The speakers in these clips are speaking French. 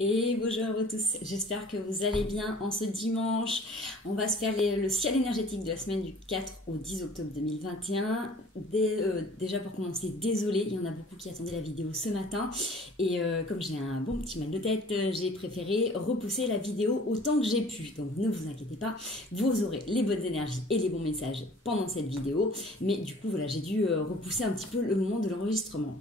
Et bonjour à vous tous, j'espère que vous allez bien en ce dimanche. On va se faire le ciel énergétique de la semaine du 4 au 10 octobre 2021. Déjà pour commencer, désolé, il y en a beaucoup qui attendaient la vidéo ce matin. Et comme j'ai un bon petit mal de tête, j'ai préféré repousser la vidéo autant que j'ai pu. Donc ne vous inquiétez pas, vous aurez les bonnes énergies et les bons messages pendant cette vidéo. Mais du coup, voilà, j'ai dû repousser un petit peu le moment de l'enregistrement.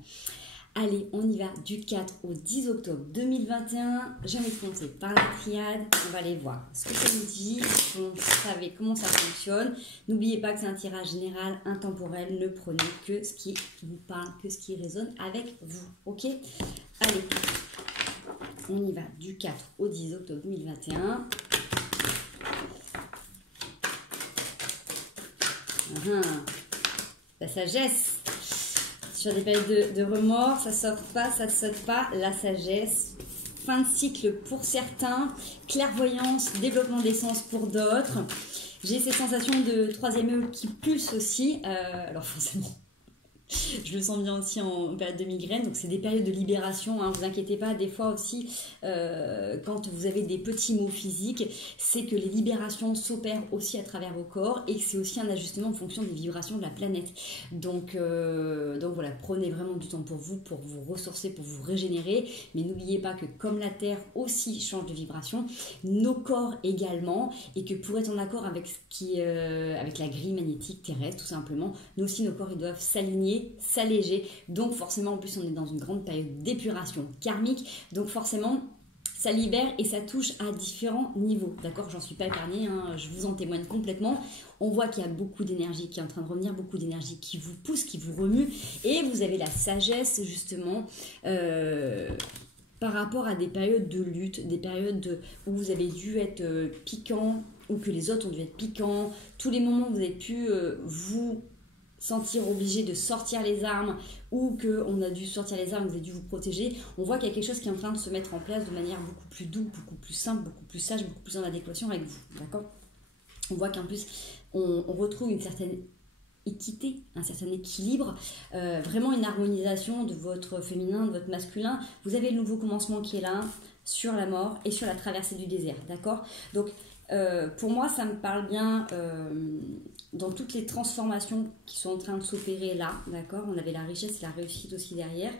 Allez, on y va du 4 au 10 octobre 2021. J'ai envie de commencer par la triade. On va aller voir ce que ça nous dit. Vous savez comment ça fonctionne. N'oubliez pas que c'est un tirage général, intemporel. Ne prenez que ce qui vous parle, que ce qui résonne avec vous. Ok? Allez, on y va du 4 au 10 octobre 2021. La sagesse. Sur des périodes de remords, ça saute pas, la sagesse, fin de cycle pour certains, clairvoyance, développement des sens pour d'autres. J'ai ces sensations de troisième œil qui pulsent aussi, alors forcément, je le sens bien aussi en période de migraine, donc c'est des périodes de libération, hein, vous inquiétez pas, des fois aussi, quand vous avez des petits maux physiques, c'est que les libérations s'opèrent aussi à travers vos corps et que c'est aussi un ajustement en fonction des vibrations de la planète. Donc voilà, prenez vraiment du temps pour vous ressourcer, pour vous régénérer, mais n'oubliez pas que comme la Terre aussi change de vibration, nos corps également, et que pour être en accord avec avec la grille magnétique terrestre, tout simplement, nous aussi nos corps ils doivent s'aligner, s'alléger, donc forcément en plus on est dans une grande période d'épuration karmique, donc forcément ça libère et ça touche à différents niveaux, d'accord? J'en suis pas épargnée, hein, je vous en témoigne complètement. On voit qu'il y a beaucoup d'énergie qui est en train de revenir, beaucoup d'énergie qui vous pousse, qui vous remue, et vous avez la sagesse justement par rapport à des périodes de lutte, des périodes où vous avez dû être piquant, ou que les autres ont dû être piquants, tous les moments où vous avez pu vous sentir obligé de sortir les armes, ou qu'on a dû sortir les armes, vous avez dû vous protéger, on voit qu'il y a quelque chose qui est en train de se mettre en place de manière beaucoup plus douce, beaucoup plus simple, beaucoup plus sage, beaucoup plus en adéquation avec vous, d'accord? On voit qu'en plus on retrouve une certaine équité, un certain équilibre, vraiment une harmonisation de votre féminin, de votre masculin. Vous avez le nouveau commencement qui est là, sur la mort et sur la traversée du désert, d'accord? Donc pour moi ça me parle bien dans toutes les transformations qui sont en train de s'opérer là, d'accord? On avait la richesse et la réussite aussi derrière,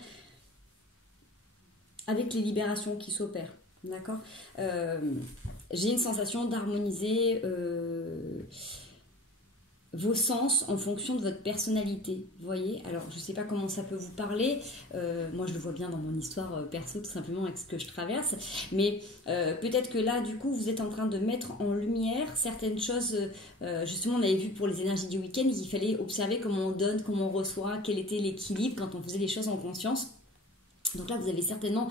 avec les libérations qui s'opèrent, d'accord? J'ai une sensation d'harmoniser vos sens en fonction de votre personnalité, vous voyez? Alors je ne sais pas comment ça peut vous parler, moi je le vois bien dans mon histoire perso, tout simplement avec ce que je traverse, mais peut-être que là du coup vous êtes en train de mettre en lumière certaines choses, justement on avait vu pour les énergies du week-end qu'il fallait observer comment on donne, comment on reçoit, quel était l'équilibre quand on faisait les choses en conscience. Donc là, vous avez certainement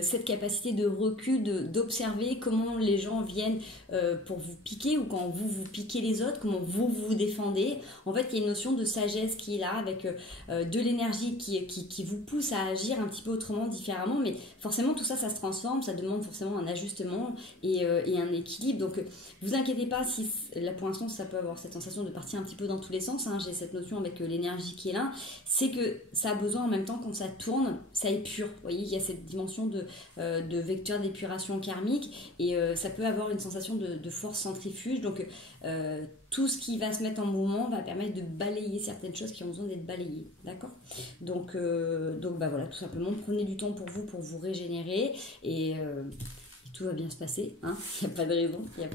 cette capacité de recul, d'observer comment les gens viennent pour vous piquer, ou quand vous piquez les autres, comment vous vous défendez. En fait, il y a une notion de sagesse qui est là, avec de l'énergie qui vous pousse à agir un petit peu autrement, différemment. Mais forcément, tout ça, ça se transforme, ça demande forcément un ajustement et un équilibre. Donc, vous inquiétez pas si, là pour l'instant, ça peut avoir cette sensation de partir un petit peu dans tous les sens. Hein. J'ai cette notion avec l'énergie qui est là. C'est que ça a besoin en même temps, quand ça tourne, ça épure. Vous voyez, il y a cette dimension de vecteur d'épuration karmique, et ça peut avoir une sensation de force centrifuge. Donc tout ce qui va se mettre en mouvement va permettre de balayer certaines choses qui ont besoin d'être balayées, d'accord? Donc bah voilà, tout simplement prenez du temps pour vous régénérer, et tout va bien se passer, hein. Il n'y a pas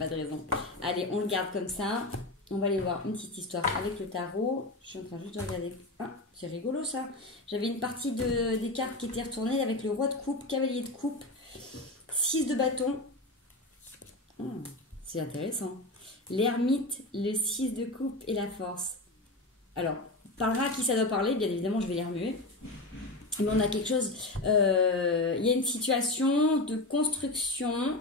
de raison, Allez, on le garde comme ça. On va aller voir une petite histoire avec le tarot. Je suis en train juste de regarder. Ah, c'est rigolo ça. J'avais une partie des cartes qui étaient retournées avec le roi de coupe, cavalier de coupe, 6 de bâton. C'est intéressant. L'ermite, le 6 de coupe et la force. Alors, parlera à qui ça doit parler, bien évidemment, je vais les remuer. Mais on a quelque chose, il y a une situation de construction,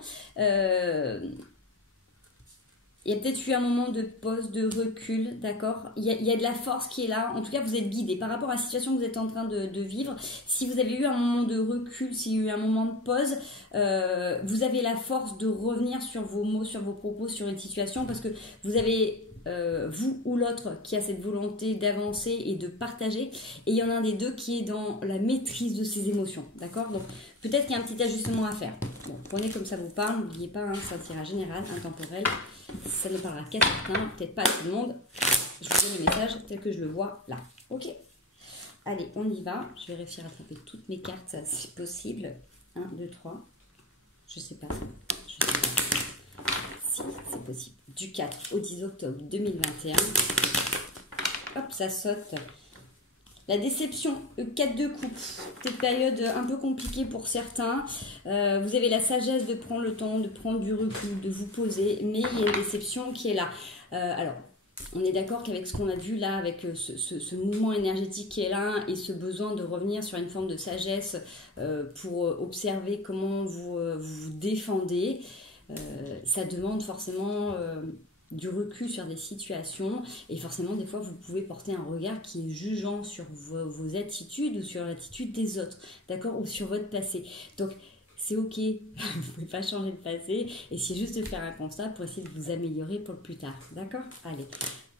il y a peut-être eu un moment de pause, de recul, d'accord? Il y a de la force qui est là. En tout cas, vous êtes guidé par rapport à la situation que vous êtes en train de vivre. Si vous avez eu un moment de recul, s'il y a eu un moment de pause, vous avez la force de revenir sur vos mots, sur vos propos, sur une situation, parce que vous avez vous ou l'autre qui a cette volonté d'avancer et de partager, et il y en a un des deux qui est dans la maîtrise de ses émotions, d'accord? Donc peut-être qu'il y a un petit ajustement à faire. Bon, prenez comme ça vous parle, n'oubliez pas, hein, c'est un tirage général, intemporel. Ça ne parlera qu'à certains, peut-être pas à tout le monde. Je vous donne le message tel que je le vois là. Ok. Allez, on y va. Je vais réussir à attraper toutes mes cartes, si possible. 1, 2, 3. Je sais pas. Je sais pas. Si, c'est possible. Du 4 au 10 octobre 2021. Hop, ça saute. La déception, le 4 de coupe, cette période un peu compliquée pour certains. Vous avez la sagesse de prendre le temps, de prendre du recul, de vous poser, mais il y a une déception qui est là. Alors, on est d'accord qu'avec ce qu'on a vu là, avec ce mouvement énergétique qui est là et ce besoin de revenir sur une forme de sagesse pour observer comment vous vous défendez, ça demande forcément du recul sur des situations et forcément des fois vous pouvez porter un regard qui est jugeant sur vos attitudes ou sur l'attitude des autres, d'accord, ou sur votre passé. Donc c'est ok, vous ne pouvez pas changer le passé, essayez juste de faire un constat pour essayer de vous améliorer pour le plus tard, d'accord. Allez,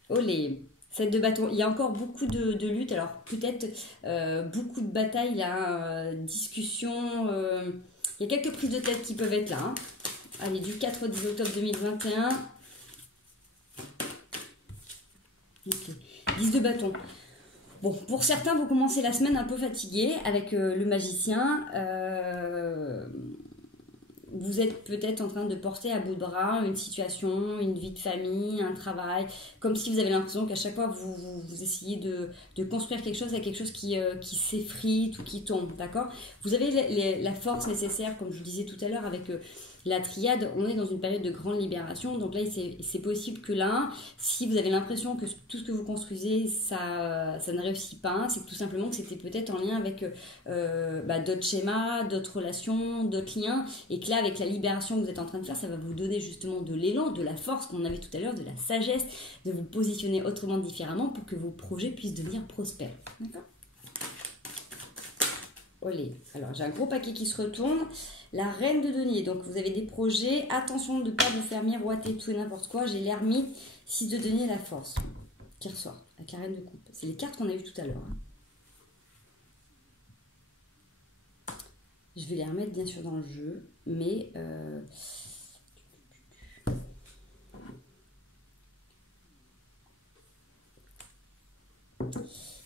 olé, 7 de bâton, il y a encore beaucoup de luttes, alors peut-être beaucoup de batailles là, discussions, il y a quelques prises de tête qui peuvent être là, hein. Allez, du 4 au 10 octobre 2021. Okay. 10 de bâton. Bon, pour certains, vous commencez la semaine un peu fatigué avec le magicien. Vous êtes peut-être en train de porter à bout de bras une situation, une vie de famille, un travail, comme si vous avez l'impression qu'à chaque fois vous essayez de construire quelque chose avec quelque chose qui s'effrite ou qui tombe, d'accord. Vous avez la force nécessaire, comme je vous disais tout à l'heure avec la triade, on est dans une période de grande libération, donc là c'est possible que là, si vous avez l'impression que tout ce que vous construisez, ça ne réussit pas, c'est que tout simplement que c'était peut-être en lien avec d'autres schémas, d'autres relations, d'autres liens, et que là avec la libération que vous êtes en train de faire, ça va vous donner justement de l'élan, de la force qu'on avait tout à l'heure, de la sagesse, de vous positionner autrement, différemment, pour que vos projets puissent devenir prospères. D'accord ? Olé. Alors j'ai un gros paquet qui se retourne. La reine de denier, donc vous avez des projets, attention de ne pas vous faire miroiter tout et n'importe quoi. J'ai l'ermite, 6 de denier, la force qui ressort avec la reine de coupe. C'est les cartes qu'on a vues tout à l'heure, hein. Je vais les remettre bien sûr dans le jeu, mais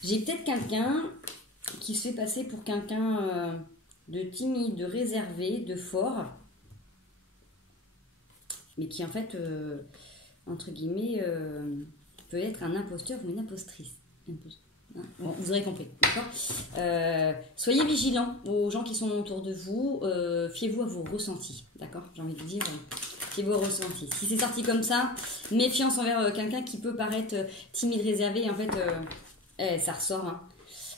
j'ai peut-être quelqu'un qui se fait passer pour quelqu'un de timide, de réservé, de fort, mais qui en fait, entre guillemets, peut être un imposteur ou une impostrice. Bon, vous aurez compris, d'accord. Soyez vigilants aux gens qui sont autour de vous, fiez-vous à vos ressentis, d'accord. J'ai envie de dire, fiez-vous aux ressentis. Si c'est sorti comme ça, méfiance envers quelqu'un qui peut paraître timide, réservé, et en fait, ça ressort, hein.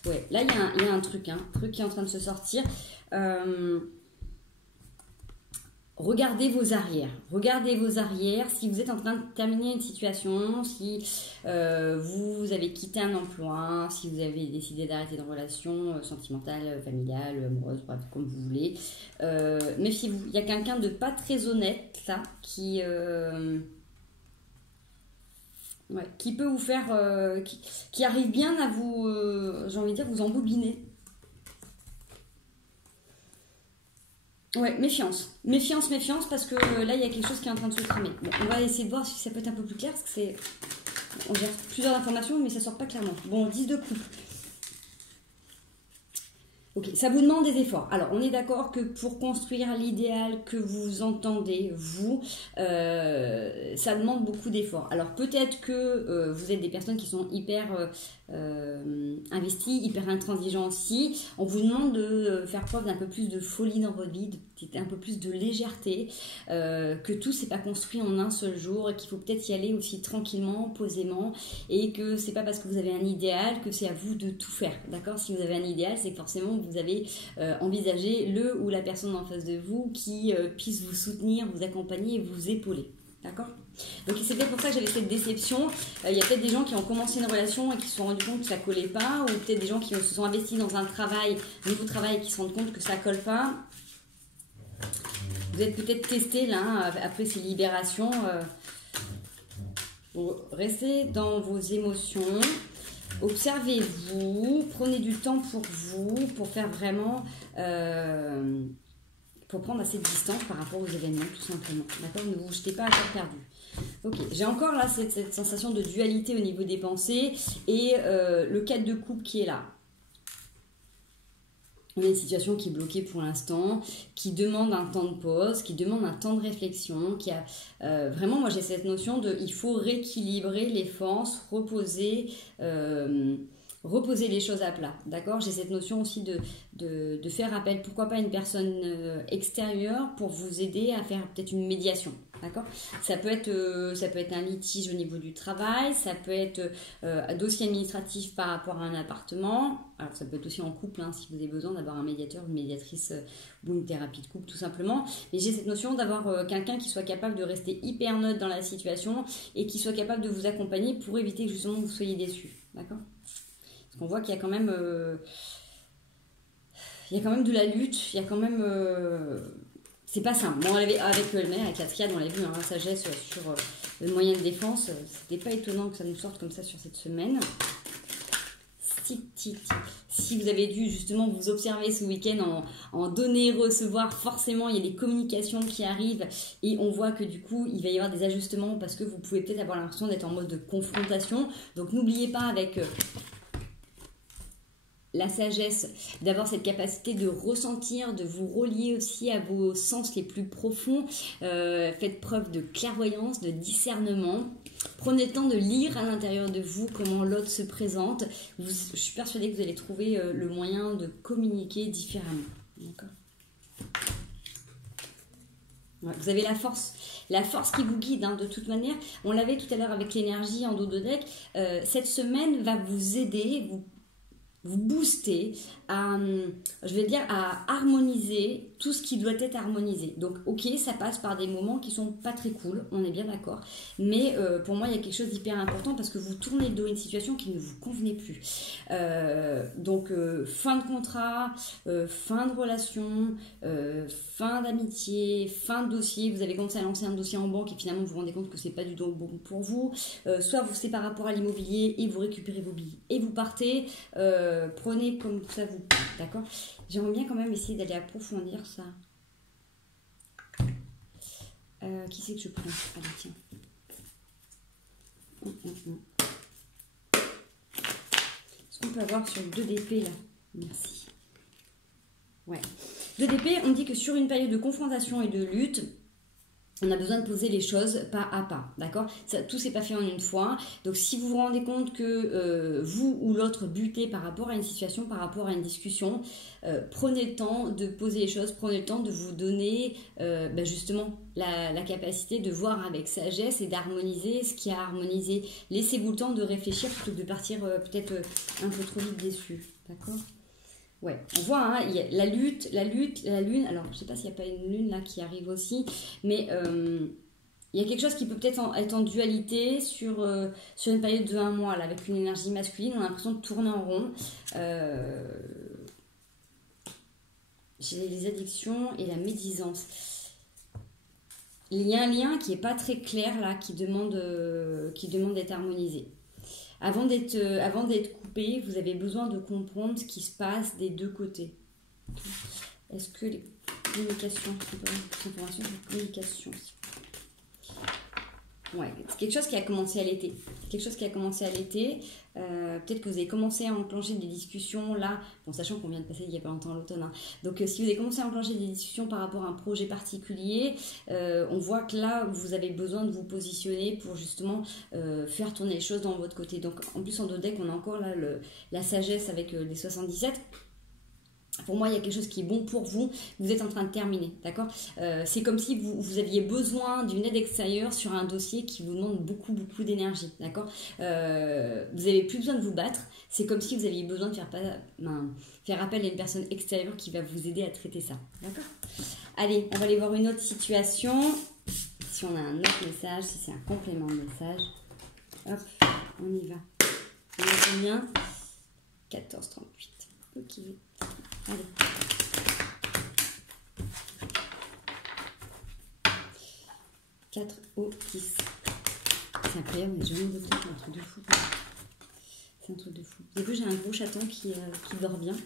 Ouais, là il y a un truc qui est en train de se sortir. Regardez vos arrières. Regardez vos arrières. Si vous êtes en train de terminer une situation, si vous avez quitté un emploi, si vous avez décidé d'arrêter une relation sentimentale, familiale, amoureuse, bref, comme vous voulez, méfiez-vous. Il y a quelqu'un de pas très honnête là qui peut vous faire, qui arrive bien à vous, j'ai envie de dire, vous embobiner. Ouais, méfiance, parce que là il y a quelque chose qui est en train de se tramer. Bon, on va essayer de voir si ça peut être un peu plus clair, parce que on gère plusieurs informations, mais ça sort pas clairement. Bon, 10 de coupe. Ok, ça vous demande des efforts. Alors, on est d'accord que pour construire l'idéal que vous entendez, vous, ça demande beaucoup d'efforts. Alors, peut-être que vous êtes des personnes qui sont hyper investies, hyper intransigeants aussi. On vous demande de faire preuve d'un peu plus de folie dans votre vie, un peu plus de légèreté, que tout s'est pas construit en un seul jour et qu'il faut peut-être y aller aussi tranquillement, posément, et que c'est pas parce que vous avez un idéal que c'est à vous de tout faire, d'accord. Si vous avez un idéal, c'est que forcément vous avez envisagé le ou la personne en face de vous qui puisse vous soutenir, vous accompagner et vous épauler, d'accord. Donc c'est peut-être pour ça que j'avais cette déception. Il y a peut-être des gens qui ont commencé une relation et qui se sont rendus compte que ça collait pas, ou peut-être des gens qui se sont investis dans un nouveau travail et qui se rendent compte que ça colle pas. Vous êtes peut-être testé là, après ces libérations. Restez dans vos émotions. Observez-vous. Prenez du temps pour vous, pour faire vraiment... faut prendre assez de distance par rapport aux événements, tout simplement. D'accord? Ne vous jetez pas à corps perdu. Ok, j'ai encore là cette sensation de dualité au niveau des pensées et le 4 de coupe qui est là. On a une situation qui est bloquée pour l'instant, qui demande un temps de pause, qui demande un temps de réflexion, qui a vraiment, moi j'ai cette notion de il faut rééquilibrer les forces, reposer les choses à plat, d'accord? J'ai cette notion aussi de faire appel, pourquoi pas une personne extérieure pour vous aider à faire peut-être une médiation, d'accord? Ça peut être un litige au niveau du travail, ça peut être un dossier administratif par rapport à un appartement, alors ça peut être aussi en couple, hein, si vous avez besoin d'avoir un médiateur, une médiatrice ou une thérapie de couple tout simplement, mais j'ai cette notion d'avoir quelqu'un qui soit capable de rester hyper neutre dans la situation et qui soit capable de vous accompagner pour éviter que justement vous soyez déçus, d'accord? Parce qu'on voit qu'il y a quand même de la lutte, il y a quand même c'est pas simple. Bon, avec le maire, avec la triade, on l'a vu, hein, la sagesse sur le moyen de défense, c'était pas étonnant que ça nous sorte comme ça sur cette semaine. Si vous avez dû justement vous observer ce week-end en donner, recevoir, forcément il y a des communications qui arrivent et on voit que du coup il va y avoir des ajustements parce que vous pouvez peut-être avoir l'impression d'être en mode de confrontation. Donc n'oubliez pas avec la sagesse, d'avoir cette capacité de ressentir, de vous relier aussi à vos sens les plus profonds. Faites preuve de clairvoyance, de discernement. Prenez le temps de lire à l'intérieur de vous comment l'autre se présente. Je suis persuadée que vous allez trouver le moyen de communiquer différemment. D'accord ? Ouais, vous avez la force qui vous guide, hein, de toute manière. On l'avait tout à l'heure avec l'énergie en dos de deck. Cette semaine va vous aider, vous booster à harmoniser tout ce qui doit être harmonisé. Donc, ok, ça passe par des moments qui sont pas très cool, on est bien d'accord. Mais pour moi, il y a quelque chose d'hyper important parce que vous tournez le dos à une situation qui ne vous convenait plus. Donc, fin de contrat, fin de relation, fin d'amitié, fin de dossier. Vous avez commencé à lancer un dossier en banque et finalement, vous vous rendez compte que c'est pas du tout bon pour vous. Soit c'est par rapport à l'immobilier et vous récupérez vos billets et vous partez. Prenez comme ça vous plaît, d'accord? J'aimerais bien quand même essayer d'aller approfondir ça. Qui c'est que je prends? Allez, tiens. Est-ce qu'on peut avoir sur le 2 d'épée là? Merci. Ouais. 2 d'épée, on dit que sur une période de confrontation et de lutte, on a besoin de poser les choses pas à pas, d'accord? Tout s'est pas fait en une fois. Donc, si vous vous rendez compte que vous ou l'autre butez par rapport à une situation, par rapport à une discussion, prenez le temps de poser les choses, prenez le temps de vous donner justement la capacité de voir avec sagesse et d'harmoniser ce qui a harmonisé. Laissez-vous le temps de réfléchir plutôt que de partir peut-être un peu trop vite déçu, d'accord? Ouais, on voit, hein, il y a la lutte, la lune. Alors, je sais pas s'il n'y a pas une lune là qui arrive aussi, mais il y a quelque chose qui peut peut-être être en dualité sur une période de 1 mois, là, avec une énergie masculine. On a l'impression de tourner en rond. J'ai les addictions et la médisance. Il y a un lien qui n'est pas très clair là, qui demande d'être harmonisé. Avant d'être coupé, vous avez besoin de comprendre ce qui se passe des deux côtés. Est-ce que les communications, ouais, c'est quelque chose qui a commencé à l'été. Peut-être que vous avez commencé à enclencher des discussions là, bon, sachant qu'on vient de passer il n'y a pas longtemps l'automne. Hein. Donc si vous avez commencé à enclencher des discussions par rapport à un projet particulier, on voit que là, vous avez besoin de vous positionner pour justement faire tourner les choses dans votre côté. Donc en plus en dos deck, on a encore là la sagesse avec les 77. Pour moi, il y a quelque chose qui est bon pour vous. Vous êtes en train de terminer, d'accord? C'est comme si vous aviez besoin d'une aide extérieure sur un dossier qui vous demande beaucoup d'énergie, d'accord? Vous n'avez plus besoin de vous battre. C'est comme si vous aviez besoin de faire appel à une personne extérieure qui va vous aider à traiter ça, d'accord? Allez, on va aller voir une autre situation. Si on a un autre message, si c'est un complément de message. Hop, on y va. On a combien? 14,38. Ok. Allez. Quatre au 10. C'est incroyable, on est jamais de c'est un truc de fou. C'est un truc de fou. Vous avez vu, j'ai un gros chaton qui dort bien.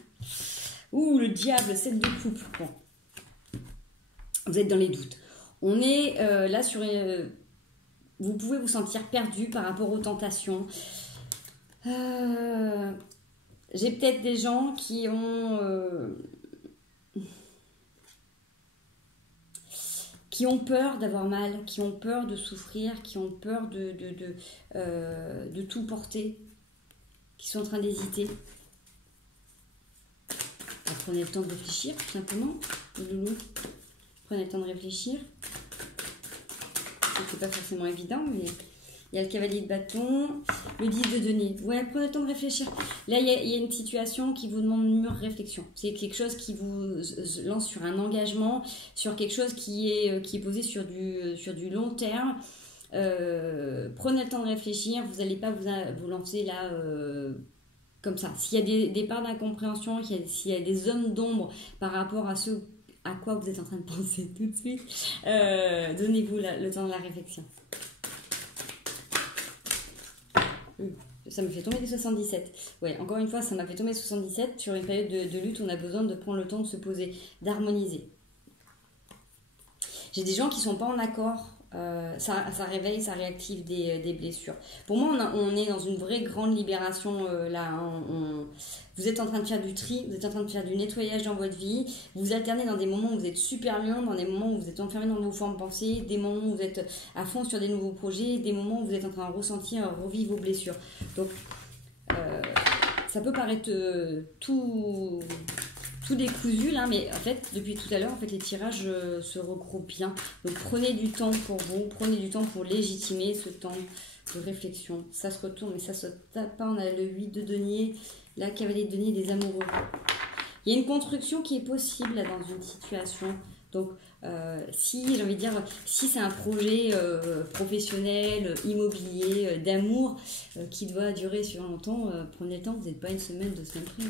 Ouh, le diable, 7 de coupe. Bon. vous êtes dans les doutes. On est là sur... vous pouvez vous sentir perdu par rapport aux tentations. J'ai peut-être des gens qui ont peur d'avoir mal, qui ont peur de souffrir, qui ont peur de tout porter, qui sont en train d'hésiter. Prenez le temps de réfléchir, tout simplement, les loulous. Prenez le temps de réfléchir. C'est pas forcément évident, mais il y a le cavalier de bâton, le 10 de denier. Ouais, prenez le temps de réfléchir. Là, il y a une situation qui vous demande une mûre réflexion. C'est quelque chose qui vous lance sur un engagement, sur quelque chose qui est posé sur du long terme. Prenez le temps de réfléchir. Vous n'allez pas vous lancer là comme ça. S'il y a des parts d'incompréhension, s'il y a des zones d'ombre par rapport à ce à quoi vous êtes en train de penser tout de suite, donnez-vous le temps de la réflexion. Ça me fait tomber des 77. Ouais, encore une fois, ça m'a fait tomber 77. Sur une période de lutte, on a besoin de prendre le temps de se poser, d'harmoniser. J'ai des gens qui ne sont pas en accord. Ça réveille, ça réactive des blessures. Pour moi, on est dans une vraie grande libération là. Vous êtes en train de faire du tri, vous êtes en train de faire du nettoyage dans votre vie. Vous alternez dans des moments où vous êtes super bien, dans des moments où vous êtes enfermé dans vos formes de pensée, des moments où vous êtes à fond sur des nouveaux projets, des moments où vous êtes en train de ressentir, revivre vos blessures. Donc, ça peut paraître tout décousu là, mais en fait depuis tout à l'heure en fait les tirages se regroupent bien. Donc prenez du temps pour vous, prenez du temps pour légitimer ce temps de réflexion. Ça se retourne mais ça se tape pas. On a le 8 de denier, la cavalier de denier des amoureux. Il y a une construction qui est possible là, dans une situation. Donc si j'ai envie de dire, si c'est un projet professionnel, immobilier, d'amour qui doit durer sur longtemps, prenez le temps, vous n'êtes pas une semaine, 2 semaines près.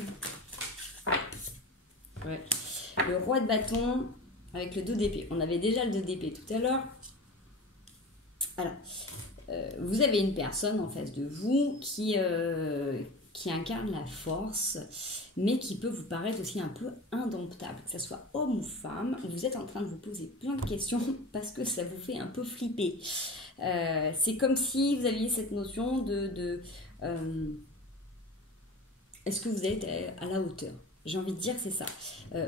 Ouais. Le roi de bâton avec le 2 d'épée. On avait déjà le 2 d'épée tout à l'heure. Alors, vous avez une personne en face de vous qui incarne la force, mais qui peut vous paraître aussi un peu indomptable. Que ce soit homme ou femme, vous êtes en train de vous poser plein de questions parce que ça vous fait un peu flipper. C'est comme si vous aviez cette notion est-ce que vous êtes à la hauteur ? J'ai envie de dire que c'est ça.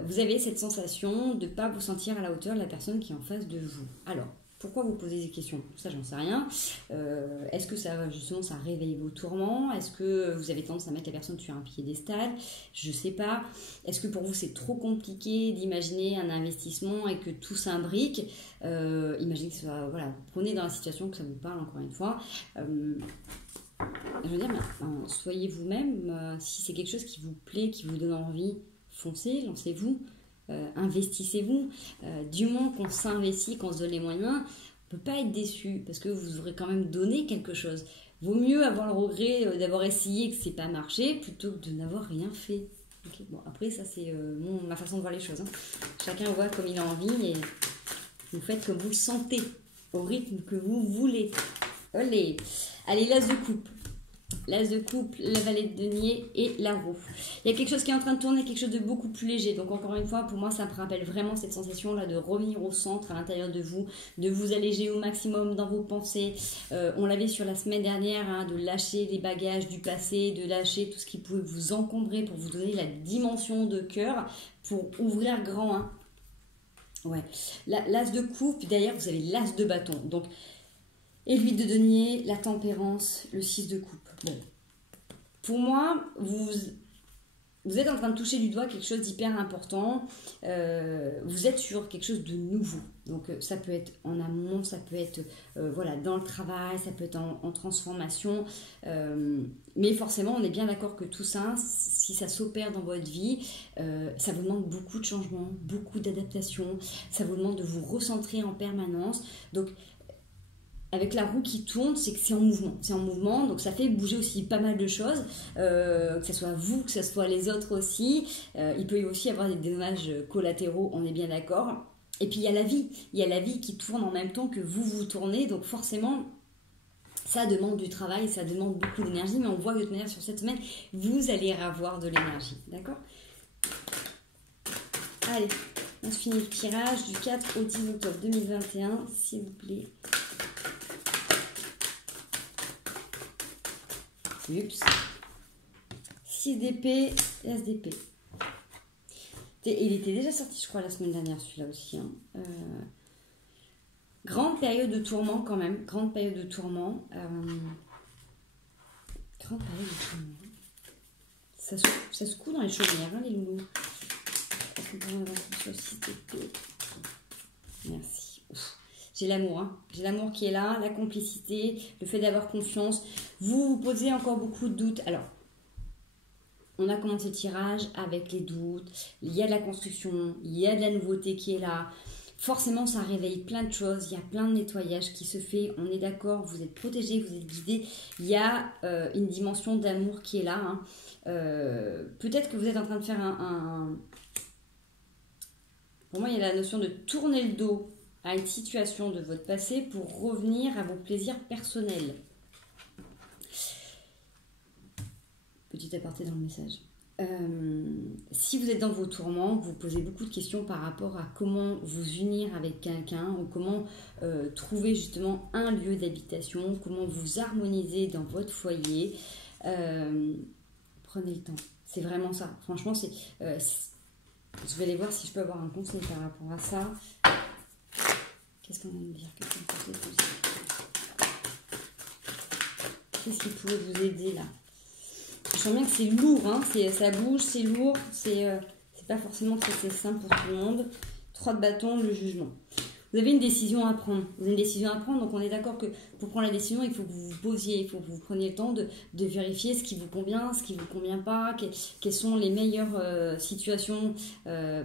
Vous avez cette sensation de ne pas vous sentir à la hauteur de la personne qui est en face de vous. Alors, pourquoi vous posez des questions? Ça, j'en sais rien. Est-ce que ça, justement, ça réveille vos tourments? Est-ce que vous avez tendance à mettre la personne sur un piédestal? Je ne sais pas. Est-ce que pour vous, c'est trop compliqué d'imaginer un investissement et que tout s'imbrique? Imaginez que ça soit, voilà, prenez dans la situation que ça vous parle, encore une fois. Je veux dire, soyez vous-même. Si c'est quelque chose qui vous plaît, qui vous donne envie, foncez, lancez-vous, investissez-vous. Du moment qu'on s'investit, qu'on se donne les moyens, on ne peut pas être déçu parce que vous aurez quand même donné quelque chose. Vaut mieux avoir le regret d'avoir essayé et que ce n'est pas marché plutôt que de n'avoir rien fait. Okay. Bon, après, ça c'est ma façon de voir les choses. Hein. Chacun voit comme il a envie et vous faites comme vous le sentez, au rythme que vous voulez. Olé. Allez, l'as de coupe. L'as de coupe, la valet de denier et la roue. Il y a quelque chose qui est en train de tourner, quelque chose de beaucoup plus léger. Donc encore une fois, pour moi, ça me rappelle vraiment cette sensation-là de revenir au centre, à l'intérieur de vous alléger au maximum dans vos pensées. On l'avait sur la semaine dernière, hein, de lâcher les bagages du passé, de lâcher tout ce qui pouvait vous encombrer pour vous donner la dimension de cœur, pour ouvrir grand. Hein. Ouais. L'as de coupe, d'ailleurs, vous avez l'as de bâton. Donc, et le 8 de denier, la tempérance, le 6 de coupe. Bon. Pour moi, vous êtes en train de toucher du doigt quelque chose d'hyper important. Vous êtes sur quelque chose de nouveau. Donc, ça peut être en amont, ça peut être voilà, dans le travail, ça peut être en transformation. Mais forcément, on est bien d'accord que tout ça, si ça s'opère dans votre vie, ça vous demande beaucoup de changements, beaucoup d'adaptations. Ça vous demande de vous recentrer en permanence. Donc, avec la roue qui tourne, c'est que c'est en mouvement. C'est en mouvement, donc ça fait bouger aussi pas mal de choses, que ce soit vous, que ce soit les autres aussi. Il peut y aussi avoir des dommages collatéraux, on est bien d'accord. Et puis il y a la vie qui tourne en même temps que vous tournez, donc forcément, ça demande du travail, ça demande beaucoup d'énergie, mais on voit que de toute manière, sur cette semaine, vous allez avoir de l'énergie, d'accord? Allez, On se finit le tirage du 4 au 10 octobre 2021, s'il vous plaît. Oups. 6 d'épée, As d'épée. Il était déjà sorti, je crois, la semaine dernière, celui-là aussi. Hein. Grande période de tourment, quand même. Grande période de tourment. Grande période de tourment. Ça se coud dans les chaumières, hein, les loulous. Merci. J'ai l'amour, hein. J'ai l'amour qui est là, la complicité, le fait d'avoir confiance. Vous vous posez encore beaucoup de doutes. Alors, on a commencé le tirage avec les doutes. Il y a de la construction, il y a de la nouveauté qui est là. Forcément, ça réveille plein de choses. Il y a plein de nettoyage qui se fait. On est d'accord, vous êtes protégés, vous êtes guidés. Il y a une dimension d'amour qui est là. Hein. Peut-être que vous êtes en train de faire Pour moi, il y a la notion de tourner le dos à une situation de votre passé pour revenir à vos plaisirs personnels. Petit aparté dans le message. Si vous êtes dans vos tourments, vous posez beaucoup de questions par rapport à comment vous unir avec quelqu'un ou comment trouver justement un lieu d'habitation, comment vous harmoniser dans votre foyer. Prenez le temps. C'est vraiment ça. Franchement, je vais aller voir si je peux avoir un conseil par rapport à ça. Qu'est-ce qu'on va me dire? Qu'est-ce qui pourrait vous aider là? Je sens bien que c'est lourd, hein, ça bouge, c'est lourd, c'est pas forcément très simple pour tout le monde. 3 de bâton, le jugement. Vous avez une décision à prendre. Vous avez une décision à prendre, donc on est d'accord que pour prendre la décision, il faut que vous vous posiez, il faut que vous preniez le temps de vérifier ce qui vous convient, ce qui ne vous convient pas, quelles sont les meilleures situations.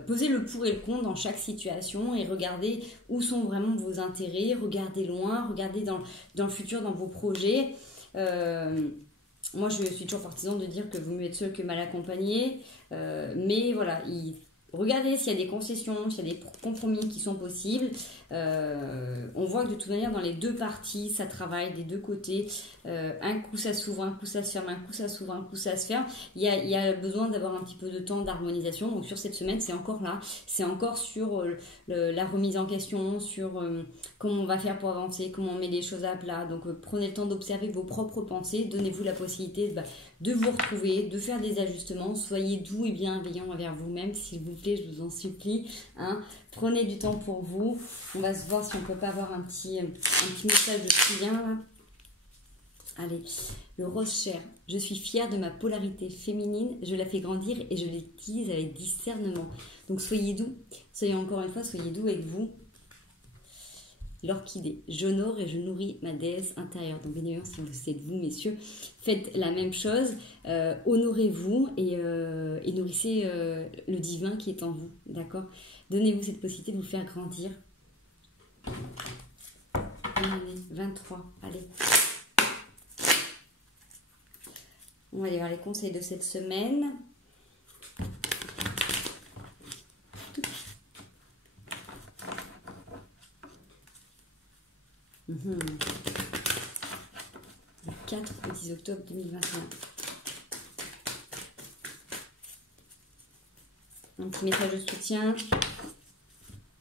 Posez le pour et le contre dans chaque situation et regardez où sont vraiment vos intérêts, regardez loin, regardez dans le futur, dans vos projets. Moi, je suis toujours partisan de dire que vaut mieux être seul que mal accompagné. Mais voilà, regardez s'il y a des concessions, s'il y a des compromis qui sont possibles. On voit que de toute manière, dans les deux parties, ça travaille des deux côtés. Un coup, ça s'ouvre, un coup, ça se ferme, un coup, ça s'ouvre, un coup, ça se ferme. Il y a besoin d'avoir un petit peu de temps d'harmonisation. Donc, sur cette semaine, c'est encore là. C'est encore sur la remise en question, sur comment on va faire pour avancer, comment on met les choses à plat. Donc, prenez le temps d'observer vos propres pensées. Donnez-vous la possibilité de vous retrouver, de faire des ajustements. Soyez doux et bienveillants envers vous-même, s'il vous plaît, je vous en supplie. Hein. Prenez du temps pour vous. On va se voir si on ne peut pas avoir un petit message de soutien là. Allez, le rose cher. Je suis fière de ma polarité féminine. Je la fais grandir et je l'utilise avec discernement. Donc soyez doux. Soyez encore une fois, soyez doux avec vous. L'orchidée. J'honore et je nourris ma déesse intérieure. Donc, bien évidemment, si vous êtes vous, messieurs, faites la même chose. Honorez-vous et nourrissez le divin qui est en vous. D'accord? Donnez-vous cette possibilité de vous faire grandir. Allez, 23. Allez. On va aller voir les conseils de cette semaine. Le 4 au 10 octobre 2021. Un petit message de soutien.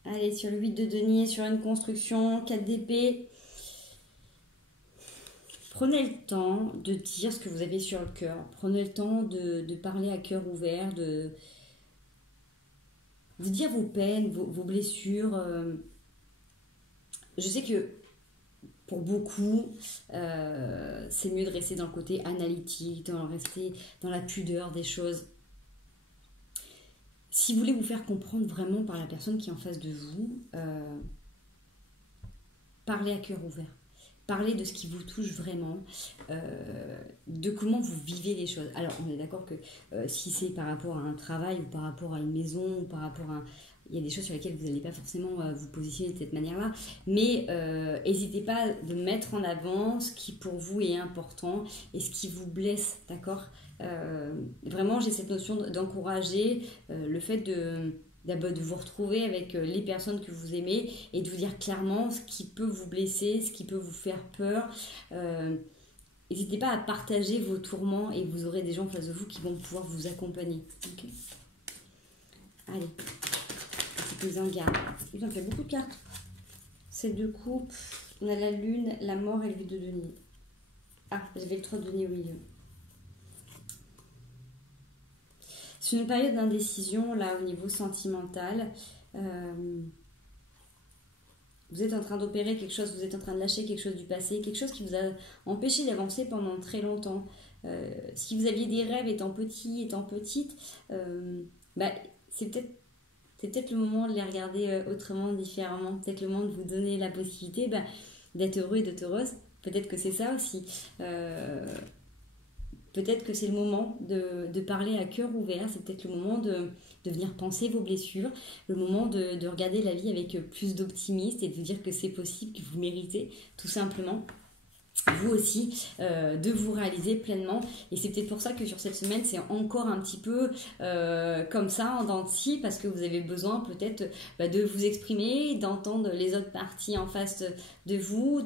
Allez, sur le 8 de denier, sur une construction, 4 d'épée. Prenez le temps de dire ce que vous avez sur le cœur. Prenez le temps de parler à cœur ouvert, de dire vos peines, vos blessures. Je sais que pour beaucoup, c'est mieux de rester dans le côté analytique, de rester dans la pudeur des choses. Si vous voulez vous faire comprendre vraiment par la personne qui est en face de vous, parlez à cœur ouvert. Parlez de ce qui vous touche vraiment, de comment vous vivez les choses. Alors, on est d'accord que si c'est par rapport à un travail ou par rapport à une maison ou par rapport à... Il y a des choses sur lesquelles vous n'allez pas forcément vous positionner de cette manière-là. Mais n'hésitez pas de mettre en avant ce qui pour vous est important et ce qui vous blesse, d'accord? Vraiment, j'ai cette notion d'encourager le fait de vous retrouver avec les personnes que vous aimez et de vous dire clairement ce qui peut vous blesser, ce qui peut vous faire peur. N'hésitez pas à partager vos tourments et vous aurez des gens en face de vous qui vont pouvoir vous accompagner. Okay. Allez. petit peu en garde. Ils ont fait beaucoup de cartes. 7 de coupe, on a la lune, la mort et le 8 de denier. Ah, j'avais le 3 de denier au milieu. C'est une période d'indécision, là, au niveau sentimental. Vous êtes en train d'opérer quelque chose, vous êtes en train de lâcher quelque chose du passé, quelque chose qui vous a empêché d'avancer pendant très longtemps. Si vous aviez des rêves étant petit, étant petite, c'est peut-être le moment de les regarder autrement, différemment. Peut-être le moment de vous donner la possibilité d'être heureux et d'être heureuse. Peut-être que c'est ça aussi. Peut-être que c'est le moment de parler à cœur ouvert. C'est peut-être le moment de venir penser vos blessures. Le moment de regarder la vie avec plus d'optimisme et de vous dire que c'est possible, que vous méritez tout simplement. Vous aussi, de vous réaliser pleinement. Et c'est peut-être pour ça que sur cette semaine, c'est encore un petit peu comme ça, en dents de scie, parce que vous avez besoin peut-être de vous exprimer, d'entendre les autres parties en face de vous,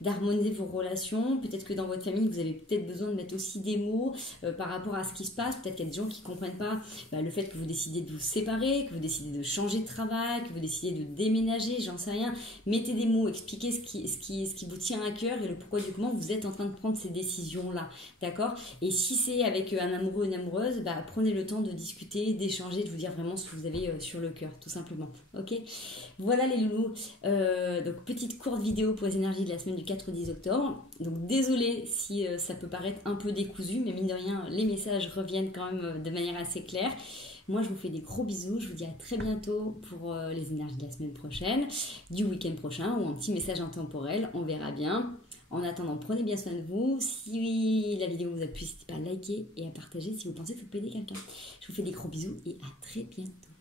d'harmoniser vos relations. Peut-être que dans votre famille, vous avez peut-être besoin de mettre aussi des mots par rapport à ce qui se passe. Peut-être qu'il y a des gens qui ne comprennent pas le fait que vous décidez de vous séparer, que vous décidez de changer de travail, que vous décidez de déménager, j'en sais rien. Mettez des mots, expliquez ce qui vous tient à cœur et le pourquoi du comment vous êtes en train de prendre ces décisions-là, d'accord? Et si c'est avec un amoureux ou une amoureuse, prenez le temps de discuter, d'échanger, de vous dire vraiment ce que vous avez sur le cœur, tout simplement, ok? Voilà les loulous, donc petite courte vidéo pour les énergies de la semaine du 4 au 10 octobre. Donc désolée si ça peut paraître un peu décousu, mais mine de rien, les messages reviennent quand même de manière assez claire. Moi, je vous fais des gros bisous. Je vous dis à très bientôt pour les énergies de la semaine prochaine, du week-end prochain ou un petit message intemporel. On verra bien. En attendant, prenez bien soin de vous. Si la vidéo vous a plu, n'hésitez pas à liker et à partager si vous pensez que ça peut aider quelqu'un. Je vous fais des gros bisous et à très bientôt.